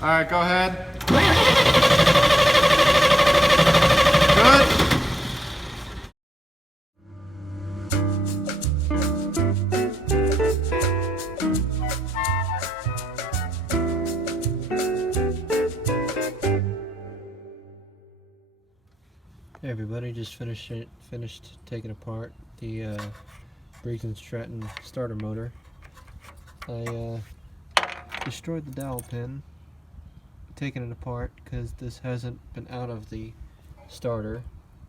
Alright, go ahead. Good. Hey everybody, just finished taking apart the Briggs and Stratton starter motor. I destroyed the dowel pin, taking it apart because this hasn't been out of the starter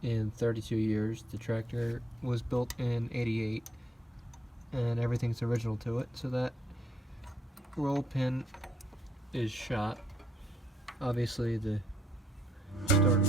in 32 years. The tractor was built in 88 and everything's original to it, so that roll pin is shot. Obviously the starter